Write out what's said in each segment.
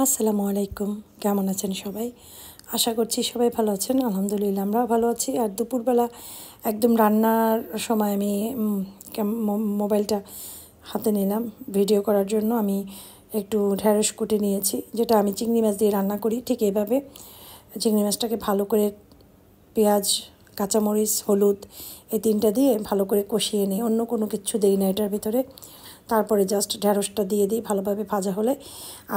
আসসালামু আলাইকুম, কেমন আছেন সবাই? আশা করছি সবাই ভালো আছেন। আলহামদুলিল্লাহ আমরাও ভালো আছি। আর দুপুরবেলা একদম রান্নার সময় আমি মোবাইলটা হাতে নিলাম ভিডিও করার জন্য। আমি একটু ঢেঁড়স কুটে নিয়েছি, যেটা আমি চিংড়ি মাছ দিয়ে রান্না করি। ঠিক এভাবে চিংড়ি মাছটাকে ভালো করে পেঁয়াজ, কাঁচামরিচ, হলুদ এই তিনটা দিয়ে ভালো করে কষিয়ে নিই। অন্য কোনো কিচ্ছু দিই না এটার ভিতরে। তারপরে জাস্ট ঢেঁড়সটা দিয়ে দিই ভালোভাবে ভাজা হলে।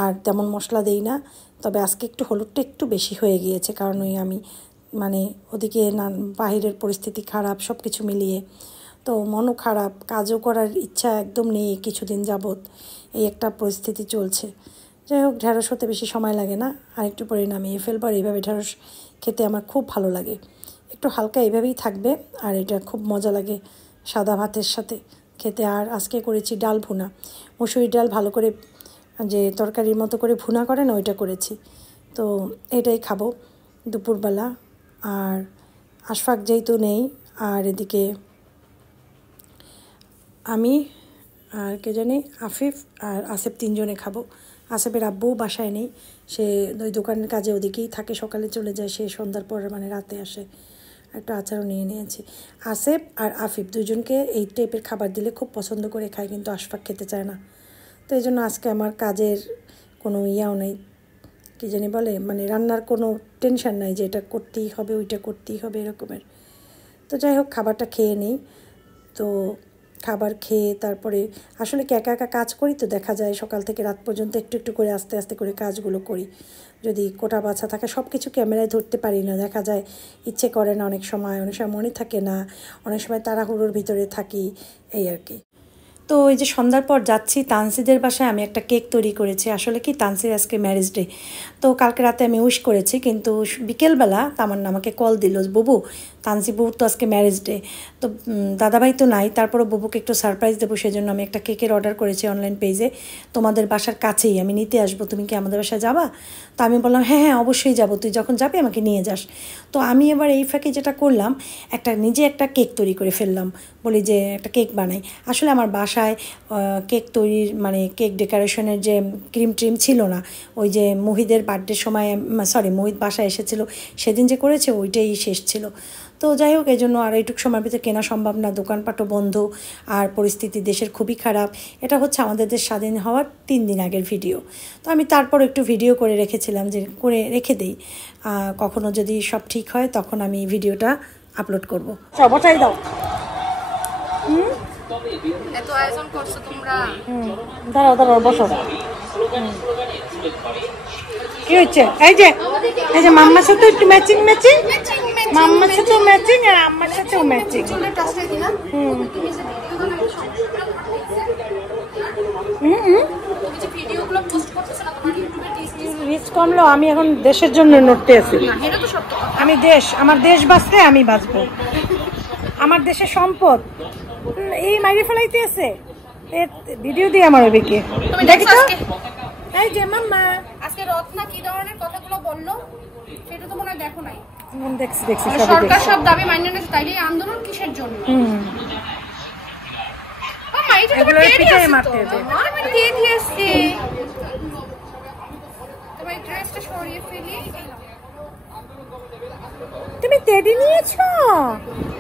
আর তেমন মশলা দিই না। তবে আজকে একটু হলুদটা একটু বেশি হয়ে গিয়েছে, কারণ ওই আমি ওদিকে বাহিরের পরিস্থিতি খারাপ, সব কিছু মিলিয়ে তো মনও খারাপ, কাজও করার ইচ্ছা একদম নেই কিছুদিন যাবৎ। এই একটা পরিস্থিতি চলছে। যাই হোক, ঢেঁড়স হতে বেশি সময় লাগে না, আর একটু পরে নামিয়ে ফেলবো। আর এইভাবে ঢেঁড়স খেতে আমার খুব ভালো লাগে। একটু হালকা এইভাবেই থাকবে, আর এটা খুব মজা লাগে সাদা ভাতের সাথে খেতে। আর আজকে করেছি ডাল ভুনা, মুসুরির ডাল ভালো করে যে তরকারির মতো করে ভুনা করে না, ওইটা করেছি। তো এটাই খাবো দুপুরবেলা। আর আশফাক যেহেতু নেই, আর এদিকে আমি আর কে জানি আফিফ আর আসেফ তিনজনে খাবো। আসেফের আব্বুও বাসায় নেই, সে ওই দোকানের কাজে ওদিকেই থাকে, সকালে চলে যায়, সে সন্ধ্যার পর রাতে আসে। একটা আচারও নিয়ে নিয়েছি। আসেফ আর আফিফ দুজনকে এই টাইপের খাবার দিলে খুব পছন্দ করে খায়, কিন্তু আশফাক খেতে চায় না। তো এই জন্য আজকে আমার কাজের কোনো ইয়াও নেই, কী জানি বলে, রান্নার কোনো টেনশন নাই যে এটা করতেই হবে ওইটা করতেই হবে এরকমের। তো যাই হোক, খাবারটা খেয়ে নিই। তো খাবার খেয়ে তারপরে আসলে কি একা একা কাজ করি, তো দেখা যায় সকাল থেকে রাত পর্যন্ত একটু একটু করে আস্তে আস্তে করে কাজগুলো করি। যদি কোটা বাছা থাকে সব কিছু ক্যামেরায় ধরতে পারি না, দেখা যায় ইচ্ছে করে না, অনেক সময় মনে থাকে না, অনেক সময় তাড়াহুড়োর ভিতরে থাকি, এই আর কি। তো এই যে সন্ধ্যার পর যাচ্ছি তানসিদের বাসায়, আমি একটা কেক তৈরি করেছি। আসলে কি, তানসির আজকে ম্যারেজ ডে, তো কালকে রাতে আমি উইশ করেছি, কিন্তু বিকেলবেলা তামান্না আমাকে কল দিল, বুবু বুবুর তো আজকে ম্যারেজ ডে, তো দাদাভাই তো নাই, তারপরও বুবুকে একটু সারপ্রাইজ দেবো, সেজন্য আমি একটা কেকের অর্ডার করেছি অনলাইন পেজে। তোমাদের বাসার কাছেই, আমি নিতে আসবো, তুমি কি আমাদের বাসায় যাবা? তো আমি বললাম হ্যাঁ হ্যাঁ অবশ্যই যাবো, তুই যখন যাবি আমাকে নিয়ে যাস। তো আমি এবার এই ফাঁকে যেটা করলাম, নিজে একটা কেক তৈরি করে ফেললাম। বলি যে একটা কেক বানাই। আসলে আমার বাসায় কেক তৈরির কেক ডেকোরেশনের যে ক্রিম ট্রিম ছিল না। ওই যে মুহিদের বার্থডের সময়, মুহিদ বাসায় এসেছিলো সেদিন যে করেছে ওইটাই শেষ ছিল। তো যাই হোক, এই জন্য আর এইটুকু সময়ের ভিতরে কেনা সম্ভব না, দোকানপাটও বন্ধ, আর পরিস্থিতি দেশের খুবই খারাপ। এটা হচ্ছে আমাদের দেশ স্বাধীন হওয়ার 3 দিন আগের ভিডিও। তো আমি তারপর একটু ভিডিও করে রেখেছিলাম, যে করে রেখে দিই, কখনো যদি সব ঠিক হয় তখন আমি ভিডিওটা আপলোড করবো। সবটাই দাও। এত আয়োজন করছো তোমরা। দাঁড়াও বসো। কি হচ্ছে? এই যে মাম্মার সাথে একটু ম্যাচিং মাম্মার সাথেও ম্যাচিং আর আম্মার সাথেও ম্যাচিং। রিচ কমলো, আমি এখন দেশের জন্য নড়তে আছি। আমার দেশ বাঁচলে আমি বাঁচবো। আমার দেশের সম্পদ এই মাইরে ফেলাইতে আছে ভিডিও দিয়ে আমার ওইদিকে দেখি তো। এই যে মাম্মা আজকে রত্না কি ধরনের কথাগুলো বললো সেটা তো মনে হয় দেখো নাই। দেখছি সরকার সব দাবি মাইনে নিয়েছে, তাইলে আন্দোলন কিসের জন্য? মাম্মা এটা তো টেডি মারতে আছে, আমি টেডি আসছে। তোমার ড্রেসটা সরিয়ে ফেলি। তুমি টেডি নিয়েছো?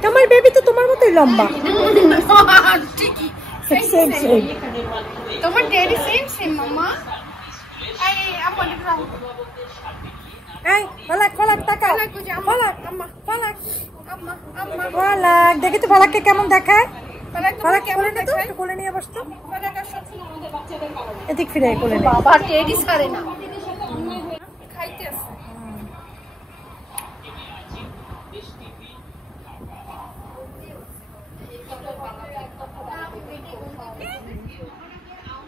তোমার বেবি তো তোমার মতোই লম্বা। ঠিকই, তোমার টেডি সেম মাম্মা। এই আম্মা দেখো, এই ফালাক টাকা, ফালাক আম্মা ফালাক, আম্মা ফালাক দেখি তো ফালাককে কেমন দেখায়। ফালাক কেমন কোলে তো, একটু কোলে নিয়ে বসতো। ফালাক আর সব আমাদের বাচ্চাদের খাবার এদিক ফিরে কোলে নে। বাবা টেডি ছাড়ে না, খাইতে আছে।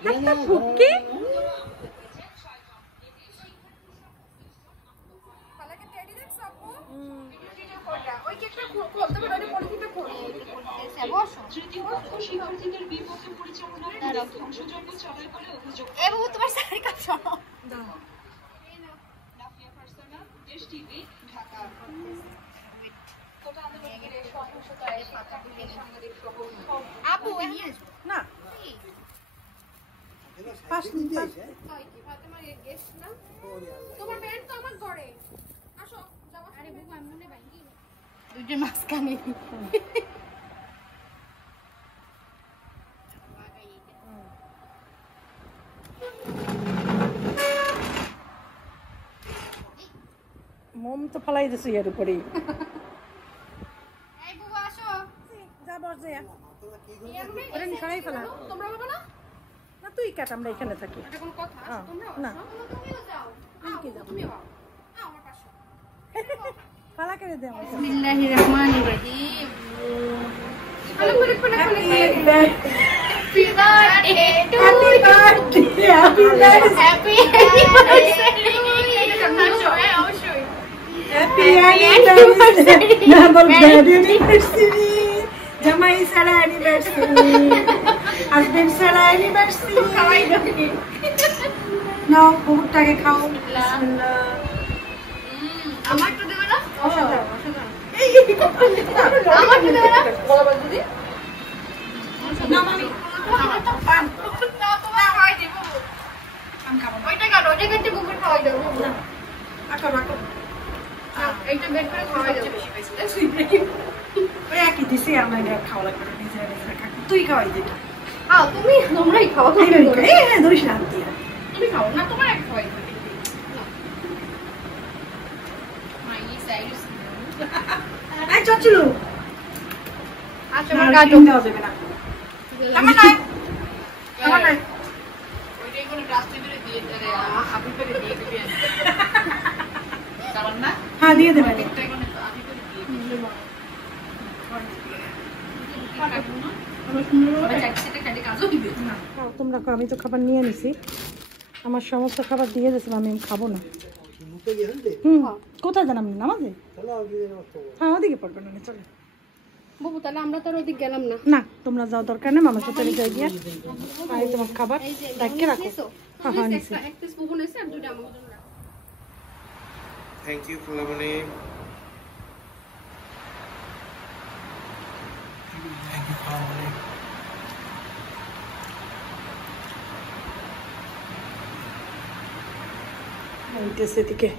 একটা ফুকি না তোমার ব্যান্ড তো আমার ঘরে আসো যাও আরে বুবু আমি মনে ভাঙ্গি দুইটা মাঝখানে মোম তো ফলাই দিছি এর উপরেই এই বুবু আসো যা বস যা ইয়ামে ওরে সরাই ফেলা তোমরা বাবা না না তুই কাট আমরা এখানে থাকি এটা কোন কথা হ্যাঁ, তোমরা না। তুমিও যাও আমি কি যাবো? তুমিও যাও আমার পাশে ফালা করে দে আমাকে বিসমিল্লাহির রহমানির রহিম ভালো করে কোনে হ্যাপি বার্থডে টু হ্যাপি অবশ্যই হ্যাপি অ্যানিভার্সারি না বল অ্যানিভার্সারি জামাই সারা অ্যানিভার্সারি হাজবেন্ড সারা অ্যানিভার্সারি খাওয়াই দাও নাও বহুটাকে খাও বিসমিল্লাহ আমার তো দেবে না এই আমার তো দেবে না বলো দিদি না মামি না তোমার খাওয়াই দেব আমি খাবো না ওইটা কাটো ওইটা কেটে বুকুর খাওয়াই দেব রাখো রাখো এইটা বের করে খাওয়াই দেব ওই একই দিছি আমার খাওয়া লাগবে না নিজেরা নিজেরা খাও তুই খাওয়াই দিবি তোমরাই খাও হ্যাঁ ধরিস না আনতি তুমি খাও না তোমার এক খাওয়াই দেব মাই সাইডস এই চচ্চু আচ্ছা না আমার কাটো কাটো দেওয়া যাবে না আমার নাই আমার নাই ওইটাই কোনো ডাস্টবিনে দিয়ে দেবে আপনি করে দিয়ে দিবেন কারণ না হ্যাঁ দিয়ে দেবেন ওইটাই কোনো আপনি করে দিয়ে দিবেন তোমরা খাও, আমি তো খাবার নিয়ে নিছি আমার সমস্ত খাবার দিয়ে দিয়েছিলাম আমি খাবো না হুম কোথায় জানাম নামাজে হ্যাঁ ওদিকে পড়বে না চলো বুবু তাহলে আমরা তো আর ওদিক গেলাম না না তোমরা যাও দরকার নেই মামার সাথে যাই গিয়া আর এই তোমার খাবার ডাকে রাখো হ্যাঁ হ্যাঁ নিছি এক পিস বুবু নিছে আর দুইটা আমাদের জন্য রাখো থ্যাংক ইউ ফুলামণি হইতেছে এদিকে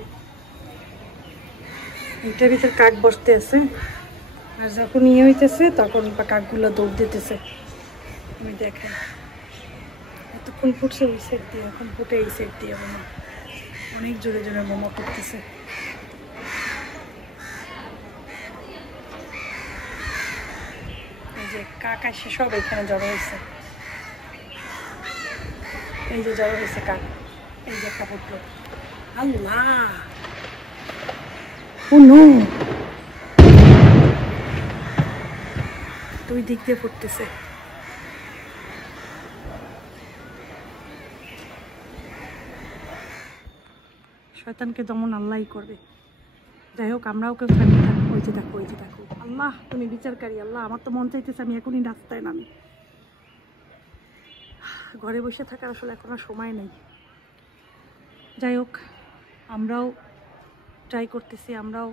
এটার ভিতর কাক বসতে আছে আর যখন ইয়ে হইতেছে তখন কাকগুলো দৌড় দিতেছে আমি দেখেন এতক্ষণ ফুটছে ওই সাইড দিয়ে এখন ফুটে এই সাইড দিয়ে বোমা অনেক জোরে জোরে বোমা ফুটতেছে এই যে কাক আসে সব এখানে জড়ো হয়েছে এই যে জড়ো হয়েছে কাক এই যে একটা ফুটলো আল্লাহ ও নো দুই দিক দিয়ে ফুটতেছে শয়তানকে দমন আল্লাহই করবে যাই হোক আমরাও কেউ ফ্যামিলি থাকবো ওই যে থাকো আল্লাহ তুমি বিচারকারী আল্লাহ আমার তো মন চাইতেছে আমি এখনই রাস্তায় নামি ঘরে বসে থাকার আসলে এখন আর সময় নেই যাই হোক আমরাও ট্রাই করতেছি আমরাও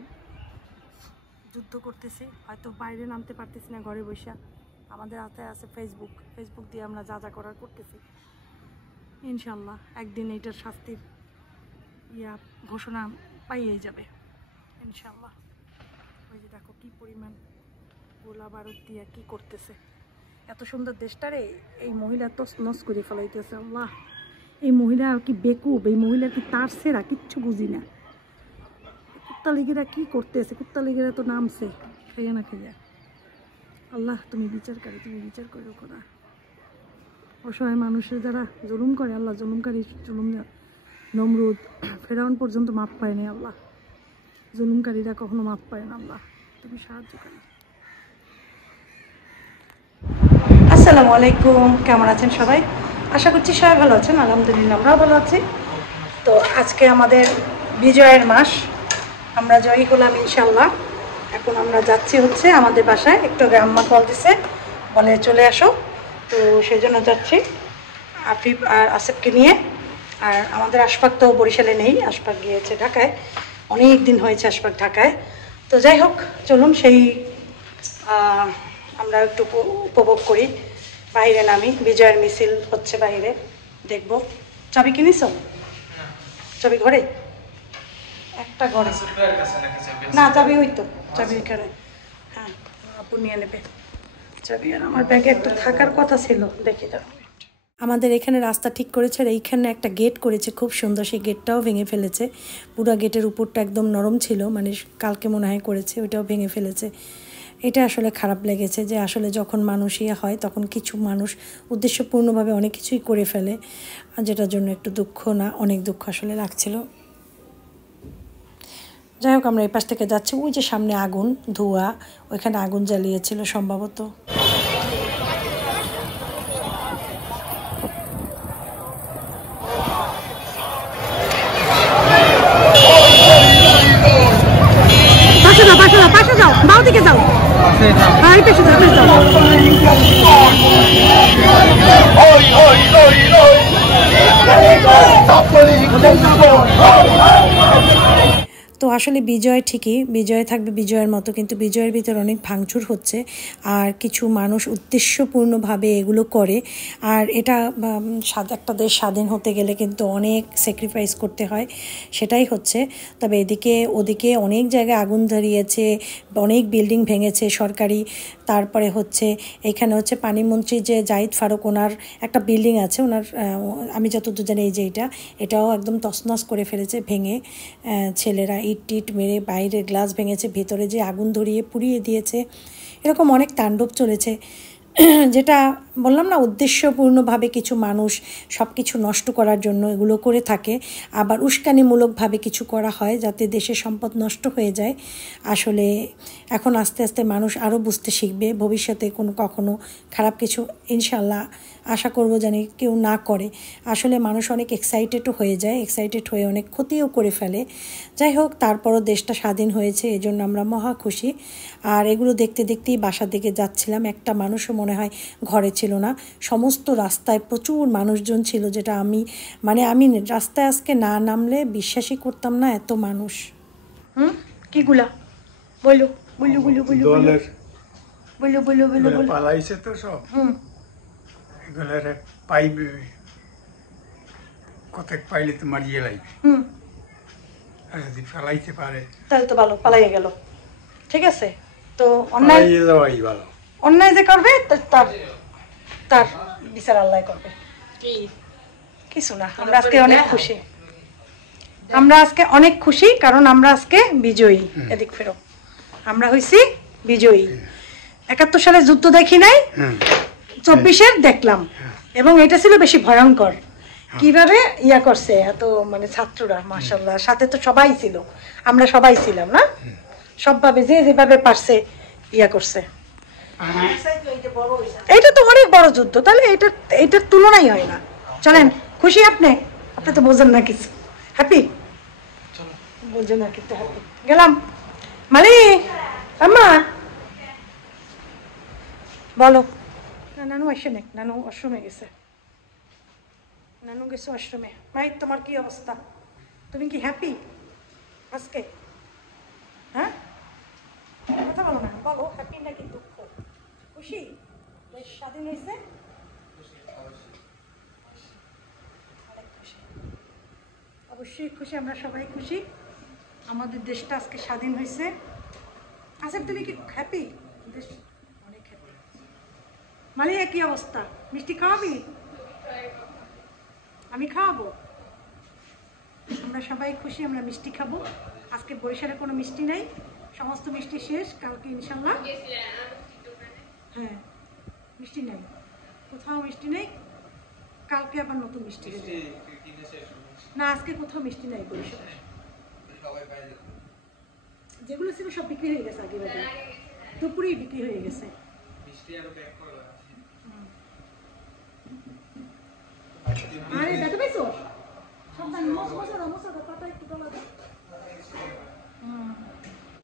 যুদ্ধ করতেছি হয়তো বাইরে নামতে পারতেছি না ঘরে বসে আমাদের হাতে আছে ফেসবুক দিয়ে আমরা যা যা করার করতেছি ইনশাল্লাহ একদিন এইটার শাস্তির ঘোষণা পাইয়ে যাবে ইনশাল্লাহ ওই যে দেখো কি পরিমাণ গোলা বারুদ দিয়ে কি করতেছে এত সুন্দর দেশটারে এই মহিলা তো নস করে ফেলাইতেছে আল্লাহ এই মহিলা কি বেকুব এই মহিলা কি তার সেরা কিচ্ছু বুঝি না কুত্তা লিগেরা কি করতেছে কুত্তা লিগেরা তো নামছে খেয়ে না খেয়ে আল্লাহ তুমি বিচার করো খোদা অসহায় মানুষের যারা জুলুম করে আল্লাহ জুলুমকারী জুলুম নমরুদ ফেরাউন পর্যন্ত মাপ পায় না আল্লাহ জুলুমকারীরা কখনো মাপ পায় না আল্লাহ তুমি সাহায্য করো আসসালামু আলাইকুম কেমন আছেন সবাই আশা করছি সবাই ভালো আছেন আলহামদুলিল্লাহ আমরাও ভালো আছি তো আজকে আমাদের বিজয়ের মাস আমরা জয়ী হলাম ইনশাল্লাহ এখন আমরা যাচ্ছি হচ্ছে আমাদের বাসায় একটু আম্মা কল দিছে বলে চলে আসো তো সেই জন্য যাচ্ছি আফিফ আর আসিফকে নিয়ে আর আমাদের আশফাক তো বরিশালে নেই আশফাক গিয়েছে ঢাকায় অনেক দিন হয়েছে আশফাক ঢাকায় তো যাই হোক চলুন সেই আমরা একটু উপভোগ করি বাইরে নামি বিজয়ের মিছিল হচ্ছে বাইরে দেখব চাবি কিনিস চাবি ঘরে একটা ঘরে না চাবি ওই তো চাবি এখানে হ্যাঁ আপু নিয়ে নেবে চাবি আর আমার ব্যাগে একটা থাকার কথা ছিল দেখি দাও আমাদের এখানে রাস্তা ঠিক করেছে আর এইখানে একটা গেট করেছে খুব সুন্দর সেই গেটটাও ভেঙে ফেলেছে পুরো গেটের উপরটা একদম নরম ছিল মানে কালকে মনে হয় করেছে ওইটাও ভেঙে ফেলেছে এটা আসলে খারাপ লেগেছে যে আসলে যখন মানুষ হয় তখন কিছু মানুষ উদ্দেশ্যপূর্ণভাবে অনেক কিছুই করে ফেলে যেটার জন্য একটু দুঃখ না অনেক দুঃখ আসলে লাগছিল যাই হোক আমরা এই পাশ থেকে যাচ্ছি ওই যে সামনে আগুন ধোঁয়া ওইখানে আগুন জ্বালিয়েছিল সম্ভবত পাশে যাও বাও দিকে যাও হ্যাঁ পেছনে যাও তো আসলে বিজয় ঠিকই বিজয় থাকবে বিজয়ের মতো কিন্তু বিজয়ের ভিতর অনেক ভাঙচুর হচ্ছে আর কিছু মানুষ উদ্দেশ্যপূর্ণভাবে এগুলো করে আর এটা একটা দেশ স্বাধীন হতে গেলে কিন্তু অনেক স্যাক্রিফাইস করতে হয় সেটাই হচ্ছে তবে এদিকে ওদিকে অনেক জায়গায় আগুন ধরিয়েছে অনেক বিল্ডিং ভেঙেছে সরকারি তারপরে হচ্ছে এখানে হচ্ছে পানিমন্ত্রী যে জাহিদ ফারুক ওনার একটা বিল্ডিং আছে ওনার আমি যতদূর জানি এই যে এটাও একদম তছনছ করে ফেলেছে ভেঙে ছেলেরা ইট টিট মেরে বাইরে গ্লাস ভেঙেছে ভেতরে যে আগুন ধরিয়ে পুড়িয়ে দিয়েছে এরকম অনেক তাণ্ডব চলেছে যেটা বললাম না উদ্দেশ্যপূর্ণভাবে কিছু মানুষ সব কিছু নষ্ট করার জন্য এগুলো করে থাকে আবার উস্কানিমূলকভাবে কিছু করা হয় যাতে দেশের সম্পদ নষ্ট হয়ে যায় আসলে এখন আস্তে আস্তে মানুষ আরও বুঝতে শিখবে ভবিষ্যতে কখনো খারাপ কিছু ইনশাল্লাহ আশা করব জানি কেউ না করে আসলে মানুষ অনেক এক্সাইটেডও হয়ে যায় এক্সাইটেড হয়ে অনেক ক্ষতিও করে ফেলে যাই হোক তারপরও দেশটা স্বাধীন হয়েছে এজন্য আমরা মহা খুশি আর এগুলো দেখতে দেখতেই বাসার দিকে যাচ্ছিলাম একটা মানুষও মনে হয় ঘরে ছিল না সমস্ত রাস্তায় প্রচুর মানুষজন ছিল যেটা আমি রাস্তায় আজকে না নামলে বিশ্বাসই করতাম না এত মানুষ কিগুলা বলো বলো বলো বলো বলো বলো বলো বলো পালাইছে তো সব এগুলারে পাইবে কতক পাইলে তো মারিয়ে লাগবে আর যদি পালাইতে পারে তাহলে তো ভালো পালাইয়ে গেল ঠিক আছে তো অন্যায় যাওয়াই ভালো অন্যায় যে করবে তার তার বিচার আল্লাহ করবে কিছু না আমরা আজকে অনেক খুশি কারণ আমরা আজকে বিজয়ী এদিক ফেরো আমরা হইছি বিজয়ী 71 সালে যুদ্ধ দেখি নাই 24-এর দেখলাম এবং এটা ছিল বেশি ভয়ঙ্কর কিভাবে ইয়া করছে এত মানে ছাত্ররা মাশাআল্লাহ সাথে তো সবাই ছিল আমরা সবাই ছিলাম না সবভাবে যে যেভাবে পারছে ইয়া করছে এটা তো অনেক বড় যুদ্ধ তাহলে এটার তুলনাই হয় না চলেন খুশি আপনি তো বোঝেন না কিছু হ্যাপি বোঝেন না কিন্তু হ্যাপি গেলাম মালি আম্মা বলো নানু আসে না নানু আশ্রমে গেছে আশ্রমে ভাই তোমার কি অবস্থা তুমি কি হ্যাপি আজকে হ্যাঁ কথা বলো না বলো হ্যাপি নাকি দুঃখ খুশি দেশ স্বাধীন হয়েছে অবশ্যই খুশি আমরা সবাই খুশি আমাদের দেশটা আজকে স্বাধীন হয়েছে আচ্ছা তুমি কি হ্যাপি দেশ অনেক হ্যাপি মালিয়া কি অবস্থা মিষ্টি খাওয়াবি আমি খাওয়াবো আমরা সবাই খুশি আমরা মিষ্টি খাবো আজকে বরিশালে কোনো মিষ্টি নাই সমস্ত মিষ্টি শেষ কালকে ইনশাল্লাহ হ্যাঁ মিষ্টি নাই কোথাও মিষ্টি নেই কালকে আবার নতুন মিষ্টি না আজকে কোথাও মিষ্টি নাই বরিশালে যেগুলো ছিল সব বিক্রি হয়ে গেছে আগে বাগে দুপুরেই বিক্রি হয়ে গেছে আরে দেখতে পাইছো সাবধান মশা